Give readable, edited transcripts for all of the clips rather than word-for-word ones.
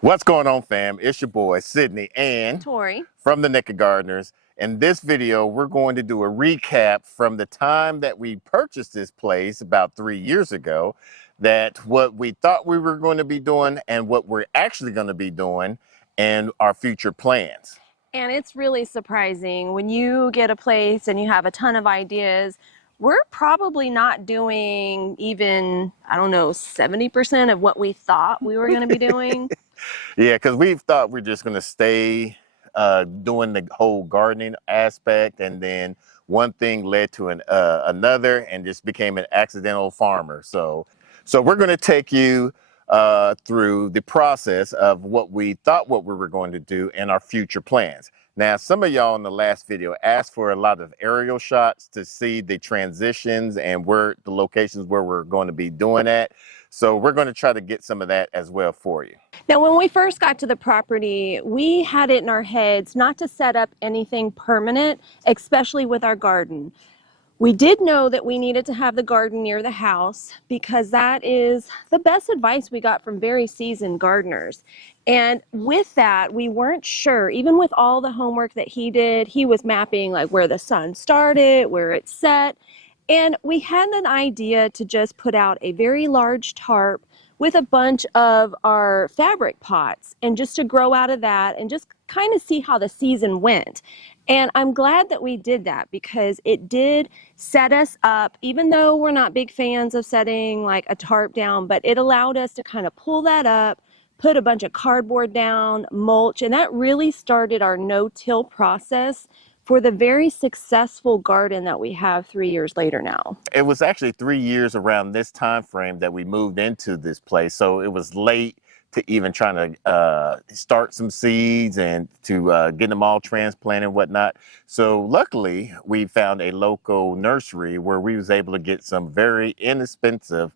What's going on, fam? It's your boy Sydney and Tori from the Naked Gardeners. In this video, we're going to do a recap from the time that we purchased this place about 3 years ago, that what we thought we were going to be doing and what we're actually going to be doing and our future plans. And it's really surprising when you get a place and you have a ton of ideas. We're probably not doing even, I don't know, 70% of what we thought we were going to be doing. Yeah, because we thought we're just going to stay doing the whole gardening aspect, and then one thing led to another and just became an accidental farmer. So we're going to take you through the process of what we thought what we were going to do and our future plans. Now, some of y'all in the last video asked for a lot of aerial shots to see the transitions and where the locations where we're going to be doing that. So we're going to try to get some of that as well for you. Now, when we first got to the property, we had it in our heads not to set up anything permanent, especially with our garden. We did know that we needed to have the garden near the house because that is the best advice we got from very seasoned gardeners. And with that, we weren't sure, even with all the homework that he did, he was mapping like where the sun started, where it set. And we had an idea to just put out a very large tarp with a bunch of our fabric pots and just to grow out of that and just kind of see how the season went. And I'm glad that we did that because it did set us up, even though we're not big fans of setting like a tarp down, but it allowed us to kind of pull that up, put a bunch of cardboard down, mulch, and that really started our no-till process for the very successful garden that we have 3 years later now. It was actually 3 years around this time frame that we moved into this place. So it was late to even trying to start some seeds and to get them all transplanted and whatnot. So luckily, we found a local nursery where we was able to get some very inexpensive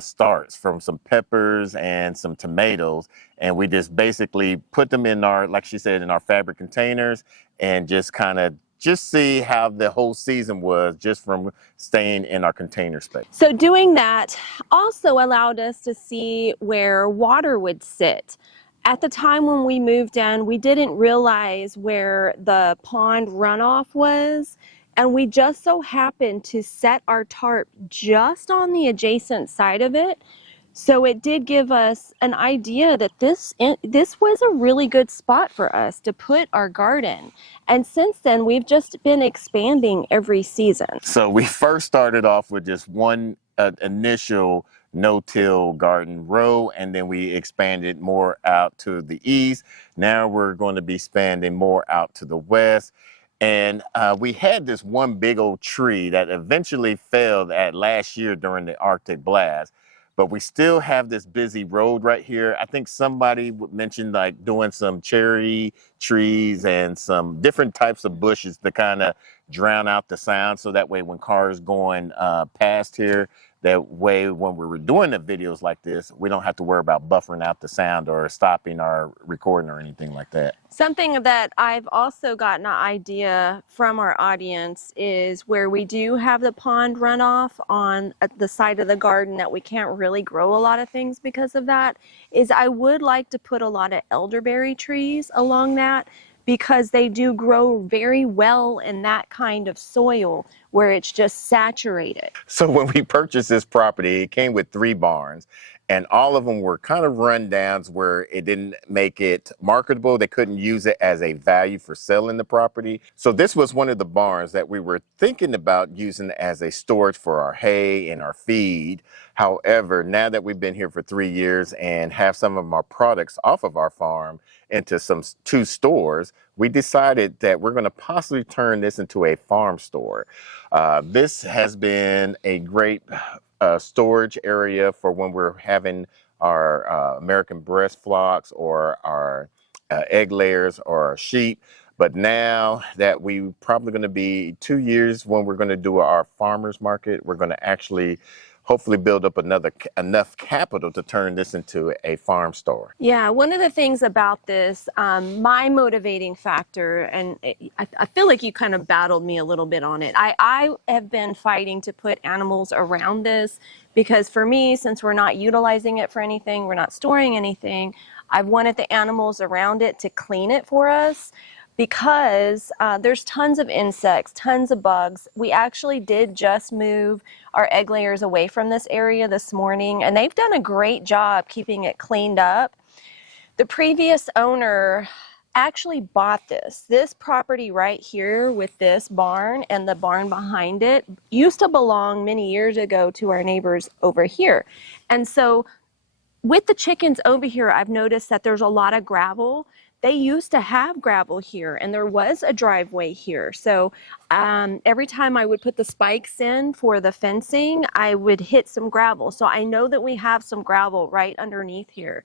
starts from some peppers and some tomatoes. And we just basically put them in our, like she said, in our fabric containers and just kind of see how the whole season was just from staying in our container space. So doing that also allowed us to see where water would sit. At the time when we moved in, we didn't realize where the pond runoff was, and we just so happened to set our tarp just on the adjacent side of it. So it did give us an idea that this was a really good spot for us to put our garden. And since then, we've just been expanding every season. So we first started off with just one initial no-till garden row, and then we expanded more out to the east. Now we're going to be expanding more out to the west. And we had this one big old tree that eventually fell at last year during the Arctic blast. But we still have this busy road right here. I think somebody mentioned like doing some cherry trees and some different types of bushes to kind of drown out the sound. So that way when cars going past here, that way when we were doing the videos like this, we don't have to worry about buffering out the sound or stopping our recording or anything like that. Something that I've also gotten an idea from our audience is where we do have the pond runoff on the side of the garden that we can't really grow a lot of things because of that, is I would like to put a lot of elderberry trees along that because they do grow very well in that kind of soil where it's just saturated. So when we purchased this property, it came with 3 barns. And all of them were kind of rundowns where it didn't make it marketable. They couldn't use it as a value for selling the property. So this was one of the barns that we were thinking about using as a storage for our hay and our feed. However, now that we've been here for 3 years and have some of our products off of our farm into some 2 stores, we decided that we're going to possibly turn this into a farm store. This has been a great storage area for when we're having our American breast flocks or our egg layers or our sheep. But now that we're probably going to be 2 years when we're going to do our farmers market, we're going to actually hopefully build up enough capital to turn this into a farm store. Yeah, one of the things about this, my motivating factor, and I feel like you kind of battled me a little bit on it. I have been fighting to put animals around this because for me, since we're not utilizing it for anything, we're not storing anything, I've wanted the animals around it to clean it for us because there's tons of insects, tons of bugs. We actually did just move our egg layers away from this area this morning, and they've done a great job keeping it cleaned up. The previous owner actually bought this property right here with this barn and the barn behind it used to belong many years ago to our neighbors over here. And so with the chickens over here, I've noticed that there's a lot of gravel. They used to have gravel here, and there was a driveway here. So every time I would put the spikes in for the fencing, I would hit some gravel. So I know that we have some gravel right underneath here.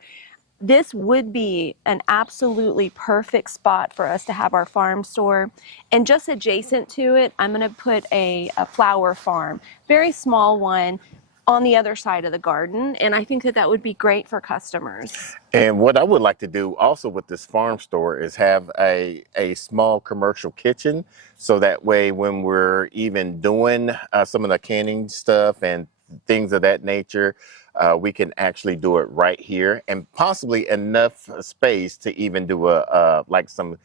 This would be an absolutely perfect spot for us to have our farm store. And just adjacent to it, I'm going to put a flower farm, very small one, on the other side of the garden. And I think that that would be great for customers. And what I would like to do also with this farm store is have a small commercial kitchen. So that way, when we're even doing some of the canning stuff and things of that nature, we can actually do it right here, and possibly enough space to even do like some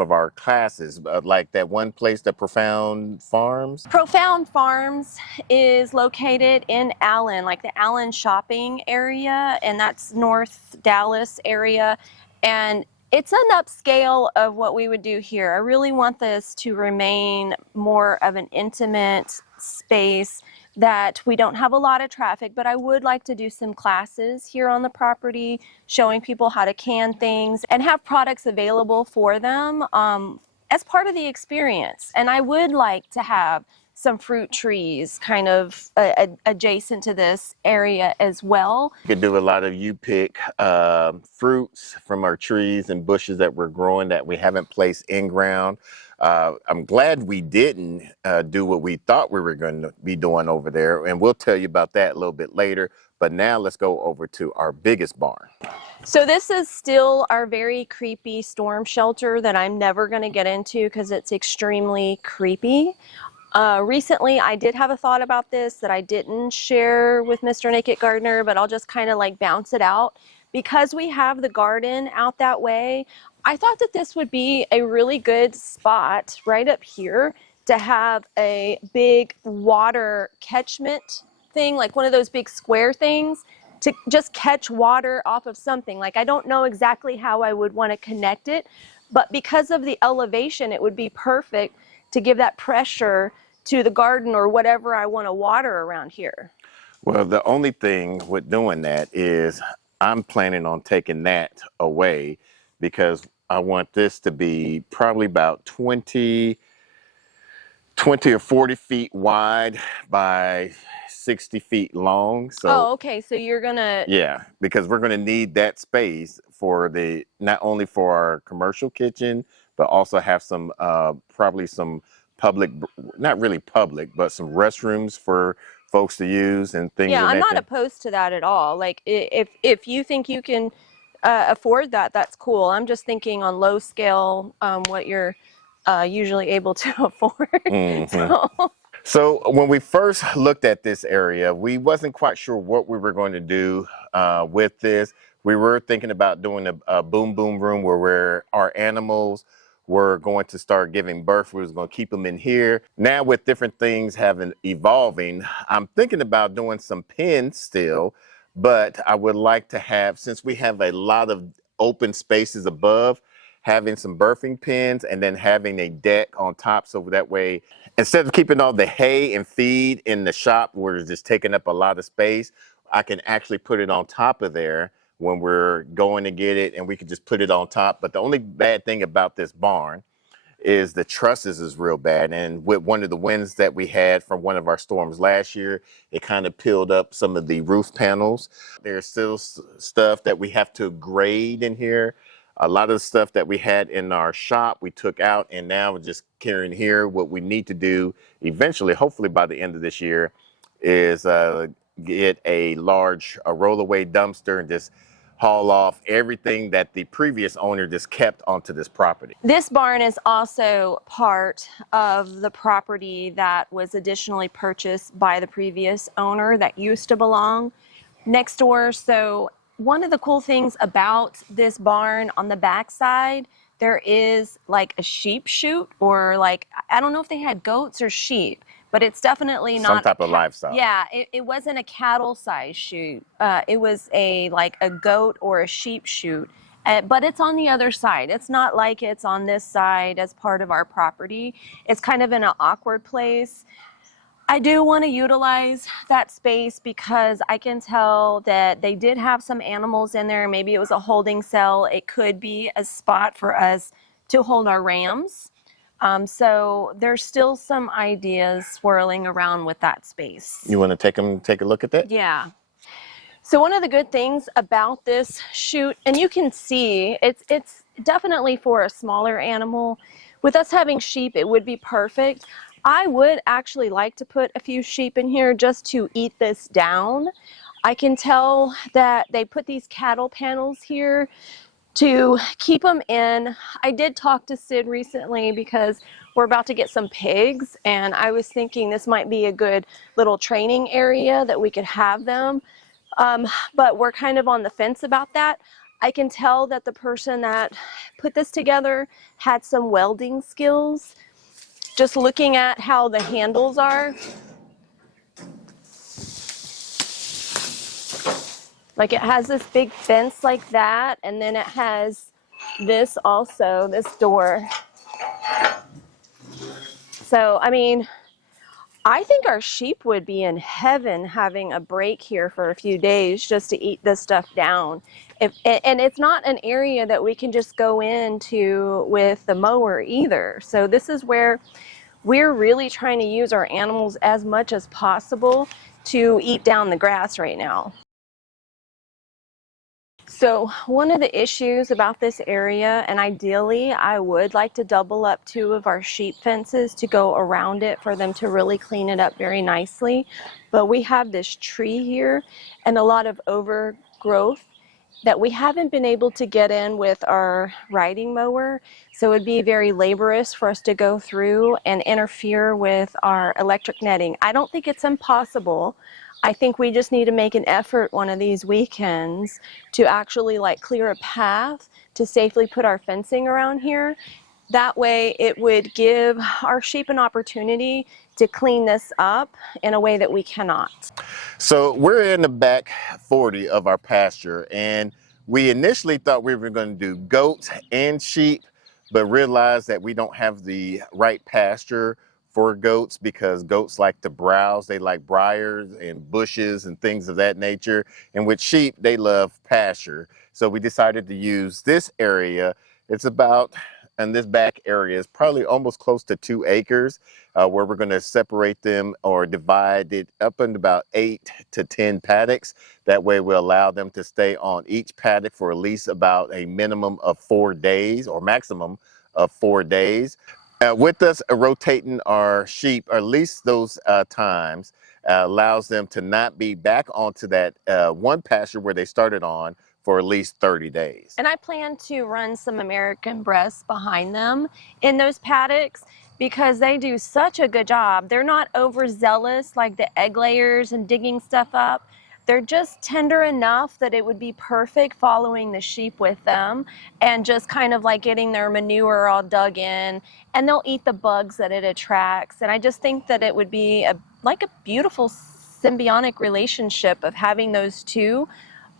of our classes, like that one place, the Profound Farms. Profound Farms is located in Allen, like the Allen shopping area, and that's North Dallas area. And it's an upscale of what we would do here. I really want this to remain more of an intimate space that we don't have a lot of traffic, but I would like to do some classes here on the property, showing people how to can things and have products available for them as part of the experience. And I would like to have some fruit trees kind of adjacent to this area as well. We could do a lot of you-pick fruits from our trees and bushes that we're growing that we haven't placed in ground. I'm glad we didn't do what we thought we were going to be doing over there, and we'll tell you about that a little bit later. But now let's go over to our biggest barn. So this is still our very creepy storm shelter that I'm never going to get into because it's extremely creepy. Recently, I did have a thought about this that I didn't share with Mr. Naked Gardener, but I'll just kind of like bounce it out. Because we have the garden out that way, I thought that this would be a really good spot right up here to have a big water catchment thing, like one of those big square things to just catch water off of something. Like, I don't know exactly how I would want to connect it, but because of the elevation, it would be perfect to give that pressure to the garden or whatever I want to water around here. Well, the only thing with doing that is I'm planning on taking that away because I want this to be probably about 20 or 40 feet wide by 60 feet long. So, oh, okay. So you're gonna... yeah, because we're gonna need that space for not only for our commercial kitchen, but also have some, probably some public, not really public, but some restrooms for folks to use and things. Yeah, of I'm that not thing. opposed to that at all. Like, if you think you can afford that, that's cool. I'm just thinking on low scale, what you're usually able to afford. Mm-hmm. So when we first looked at this area, we wasn't quite sure what we were going to do with this. We were thinking about doing a boom boom room where our animals were going to start giving birth. We was going to keep them in here. Now with different things having evolving, I'm thinking about doing some pens still, but I would like to have, since we have a lot of open spaces above, having some birthing pens and then having a deck on top, so that way, instead of keeping all the hay and feed in the shop where it's just taking up a lot of space, I can actually put it on top of there when we're going to get it, and we can just put it on top. But the only bad thing about this barn is the trusses is real bad. And with one of the winds that we had from one of our storms last year, it kind of peeled up some of the roof panels. There's still stuff that we have to grade in here. A lot of the stuff that we had in our shop, we took out, and now we're just carrying here. What we need to do eventually, hopefully by the end of this year, is get a large rollaway dumpster and just haul off everything that the previous owner just kept onto this property. This barn is also part of the property that was additionally purchased by the previous owner that used to belong next door. So one of the cool things about this barn on the back side, there is like a sheep chute, or like, I don't know if they had goats or sheep, but it's definitely Some not type of livestock. yeah, it wasn't a cattle size chute. It was like a goat or a sheep chute. But it's on the other side. It's not like it's on this side as part of our property. It's kind of in an awkward place. I do want to utilize that space because I can tell that they did have some animals in there. Maybe it was a holding cell. It could be a spot for us to hold our rams. So there's still some ideas swirling around with that space. You want to take a look at that? Yeah. So one of the good things about this chute, and you can see it's definitely for a smaller animal. With us having sheep, it would be perfect. I would actually like to put a few sheep in here just to eat this down. I can tell that they put these cattle panels here to keep them in. I did talk to Sid recently because we're about to get some pigs, and I was thinking this might be a good little training area that we could have them. But we're kind of on the fence about that. I can tell that the person that put this together had some welding skills. Just looking at how the handles are. Like, it has this big fence like that, and then it has this also, this door. So, I mean, I think our sheep would be in heaven having a break here for a few days just to eat this stuff down. And it's not an area that we can just go into with the mower either. So this is where we're really trying to use our animals as much as possible to eat down the grass right now. So one of the issues about this area, and ideally I would like to double up 2 of our sheep fences to go around it for them to really clean it up very nicely, but we have this tree here and a lot of overgrowth that we haven't been able to get in with our riding mower. So it would be very laborious for us to go through and interfere with our electric netting. I don't think it's impossible. I think we just need to make an effort one of these weekends to actually like clear a path to safely put our fencing around here. That way it would give our sheep an opportunity to clean this up in a way that we cannot. So we're in the back 40 of our pasture, and we initially thought we were going to do goats and sheep, but realized that we don't have the right pasture for goats because goats like to browse. They like briars and bushes and things of that nature. And with sheep, they love pasture. So we decided to use this area. It's about, and this back area is probably almost close to 2 acres. Where we're going to separate them or divide it up into about 8 to 10 paddocks. That way we'll allow them to stay on each paddock for at least about a minimum of 4 days or maximum of 4 days. With us rotating our sheep, or at least those times, allows them to not be back onto that one pasture where they started on for at least 30 days. And I plan to run some American breasts behind them in those paddocks because they do such a good job. They're not overzealous like the egg layers and digging stuff up. They're just tender enough that it would be perfect following the sheep with them and just kind of like getting their manure all dug in, and they'll eat the bugs that it attracts. And I just think that it would be like a beautiful symbiotic relationship of having those two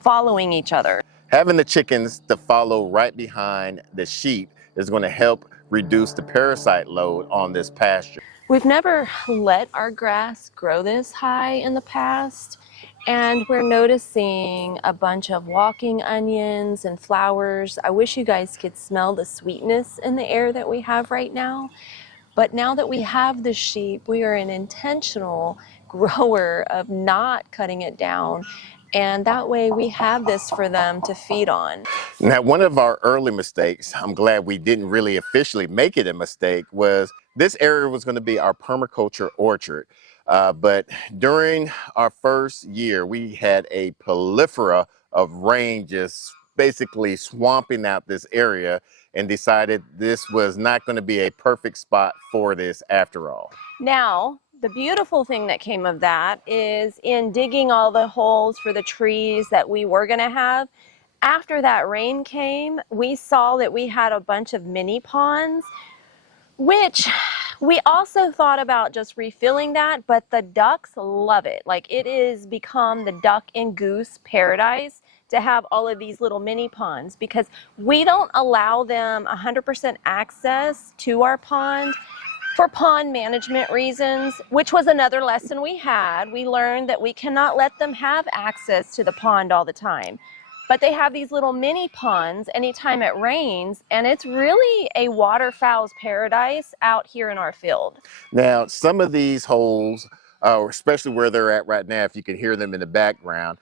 following each other. Having the chickens to follow right behind the sheep is going to help reduce the parasite load on this pasture. We've never let our grass grow this high in the past, and we're noticing a bunch of walking onions and flowers. I wish you guys could smell the sweetness in the air that we have right now. But now that we have the sheep, we are an intentional grower of not cutting it down. And that way we have this for them to feed on. Now, one of our early mistakes, I'm glad we didn't really officially make it a mistake, was this area was going to be our permaculture orchard. But during our first year, we had a proliferation of rain just basically swamping out this area, and decided this was not going to be a perfect spot for this after all. Now the beautiful thing that came of that is in digging all the holes for the trees that we were going to have, after that rain came, we saw that we had a bunch of mini ponds, which we also thought about just refilling that, but the ducks love it. Like, it is become the duck and goose paradise to have all of these little mini ponds, because we don't allow them 100% access to our pond for pond management reasons, which was another lesson we had. We learned that we cannot let them have access to the pond all the time. But they have these little mini ponds anytime it rains, and it's really a waterfowl's paradise out here in our field. Now, some of these holes, especially where they're at right now, if you can hear them in the background,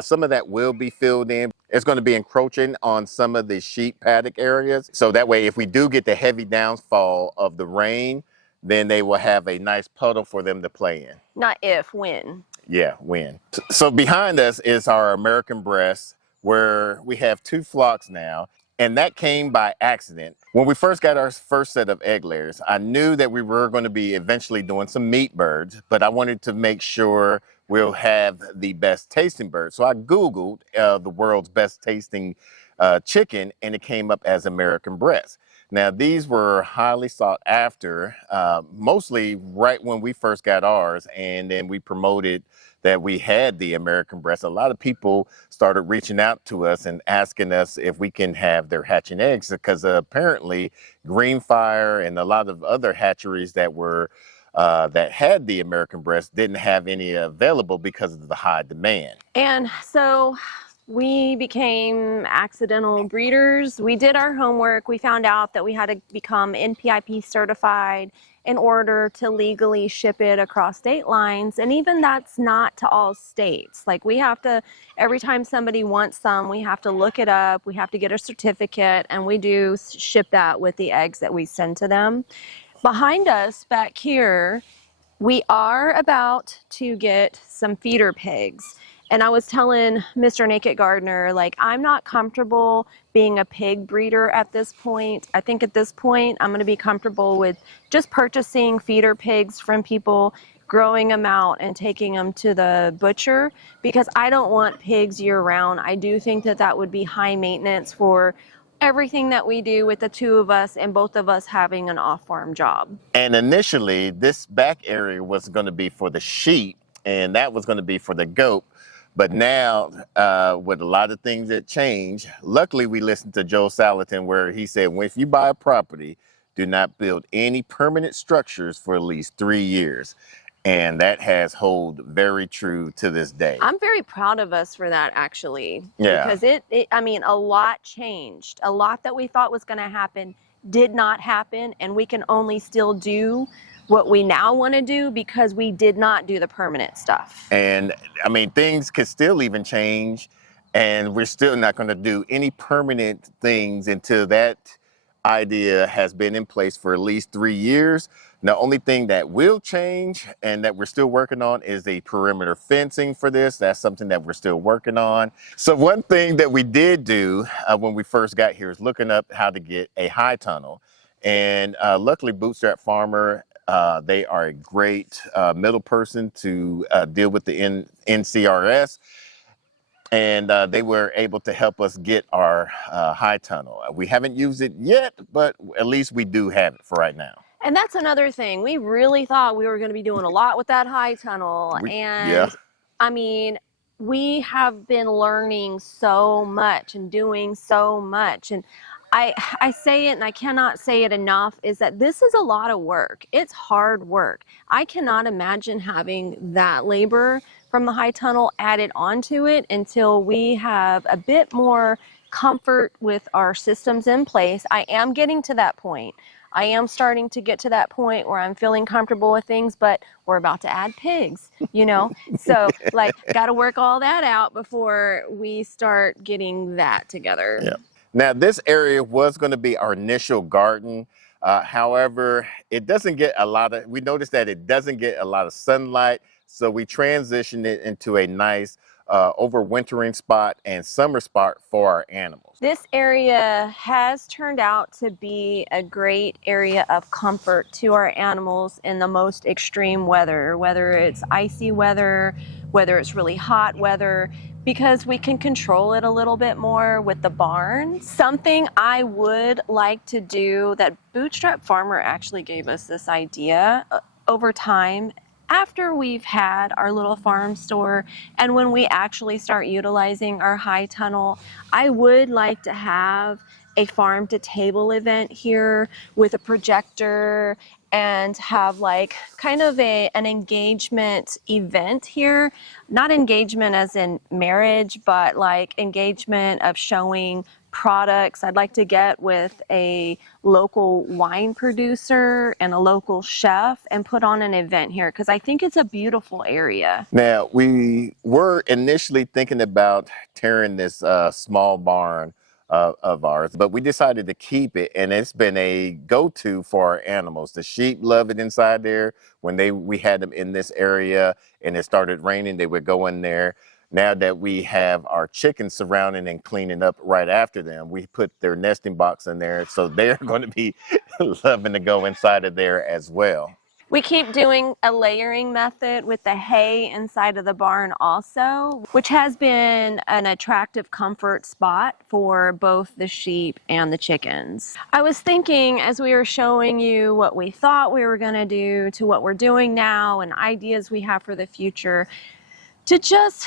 some of that will be filled in. It's going to be encroaching on some of the sheep paddock areas. So that way, if we do get the heavy downfall of the rain, then they will have a nice puddle for them to play in. Not if, when. Yeah, when. So behind us is our American breast, where we have 2 flocks now. And that came by accident. When we first got our first set of egg layers, I knew that we were going to be eventually doing some meat birds, but I wanted to make sure we'll have the best tasting birds. So I Googled the world's best tasting chicken, and it came up as American breast. Now, these were highly sought after, mostly right when we first got ours, and then we promoted that we had the American breast. A lot of people started reaching out to us and asking us if we can have their hatching eggs, because apparently Greenfire and a lot of other hatcheries that were that had the American breast didn't have any available because of the high demand. And so we became accidental breeders. We did our homework. We found out that we had to become NPIP certified in order to legally ship it across state lines. And even that's not to all states. Like, we have to, every time somebody wants some, we have to look it up. We have to get a certificate, and we do ship that with the eggs that we send to them. Behind us back here, we are about to get some feeder pigs. And I was telling Mr. Naked Gardener, like, I'm not comfortable being a pig breeder at this point. I think at this point, I'm going to be comfortable with just purchasing feeder pigs from people, growing them out and taking them to the butcher, because I don't want pigs year round. I do think that that would be high maintenance for everything that we do with the 2 of us and both of us having an off-farm job. And initially, this back area was going to be for the sheep, and that was going to be for the goat. But now, with a lot of things that change, luckily we listened to Joe Salatin, where he said, well, if you buy a property, do not build any permanent structures for at least 3 years. And that has hold very true to this day. I'm very proud of us for that, actually. Yeah. Because I mean, a lot changed. A lot that we thought was going to happen did not happen, and we can only still do what we now want to do because we did not do the permanent stuff. And I mean, things could still even change, and we're still not going to do any permanent things until that idea has been in place for at least 3 years. The only thing that will change and that we're still working on is a perimeter fencing for this. That's something that we're still working on. So one thing that we did do when we first got here is looking up how to get a high tunnel. And luckily, Bootstrap Farmer, they are a great middle person to deal with the NCRS. And they were able to help us get our high tunnel. We haven't used it yet, but at least we do have it for right now. And that's another thing. We really thought we were going to be doing a lot with that high tunnel. Yeah. I mean, we have been learning so much and doing so much. And I say it, and I cannot say it enough, is that this is a lot of work. It's hard work. I cannot imagine having that labor from the high tunnel added onto it until we have a bit more comfort with our systems in place. I am getting to that point. I am starting to get to that point where I'm feeling comfortable with things, but we're about to add pigs, you know? So, like, got to work all that out before we start getting that together. Yeah. Now, this area was going to be our initial garden. However, it doesn't get a lot of, we noticed that it doesn't get a lot of sunlight. So we transitioned it into a nice overwintering spot and summer spot for our animals. This area has turned out to be a great area of comfort to our animals in the most extreme weather, whether it's icy weather, whether it's really hot weather, because we can control it a little bit more with the barn. Something I would like to do, that Bootstrap Farmer actually gave us this idea over time, after we've had our little farm store and when we actually start utilizing our high tunnel, I would like to have a farm to table event here with a projector and have like kind of an engagement event here. Not engagement as in marriage, but like engagement of showing products. I'd like to get with a local wine producer and a local chef and put on an event here because I think it's a beautiful area. Now, we were initially thinking about tearing this small barn of ours, but we decided to keep it, and it's been a go-to for our animals. The sheep love it inside there. When we had them in this area and it started raining, they would go in there. Now that we have our chickens surrounding and cleaning up right after them, we put their nesting box in there, so they're going to be loving to go inside of there as well. We keep doing a layering method with the hay inside of the barn also, which has been an attractive comfort spot for both the sheep and the chickens. I was thinking as we were showing you what we thought we were going to do to what we're doing now and ideas we have for the future, to just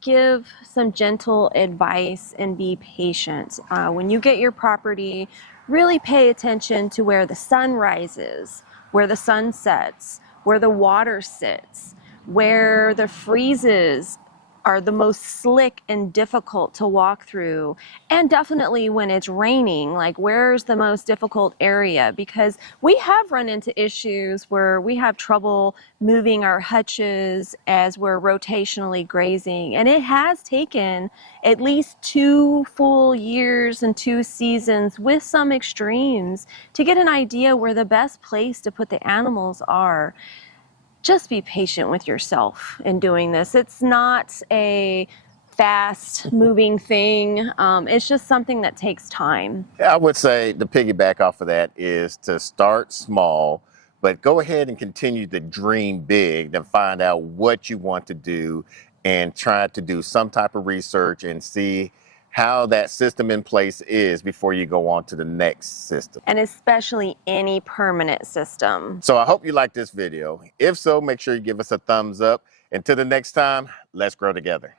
give some gentle advice and be patient. When you get your property, really pay attention to where the sun rises, where the sun sets, where the water sits, where the freezes are the most slick and difficult to walk through, and definitely when it's raining, like where's the most difficult area, because we have run into issues where we have trouble moving our hutches as we're rotationally grazing, and it has taken at least 2 full years and 2 seasons with some extremes to get an idea where the best place to put the animals are. Just be patient with yourself in doing this. It's not a fast moving thing. It's just something that takes time. I would say the piggyback off of that is to start small, but go ahead and continue to dream big and find out what you want to do and try to do some type of research and see how that system in place is before you go on to the next system. And especially any permanent system. So I hope you like this video. If so, make sure you give us a thumbs up. Until the next time, let's grow together.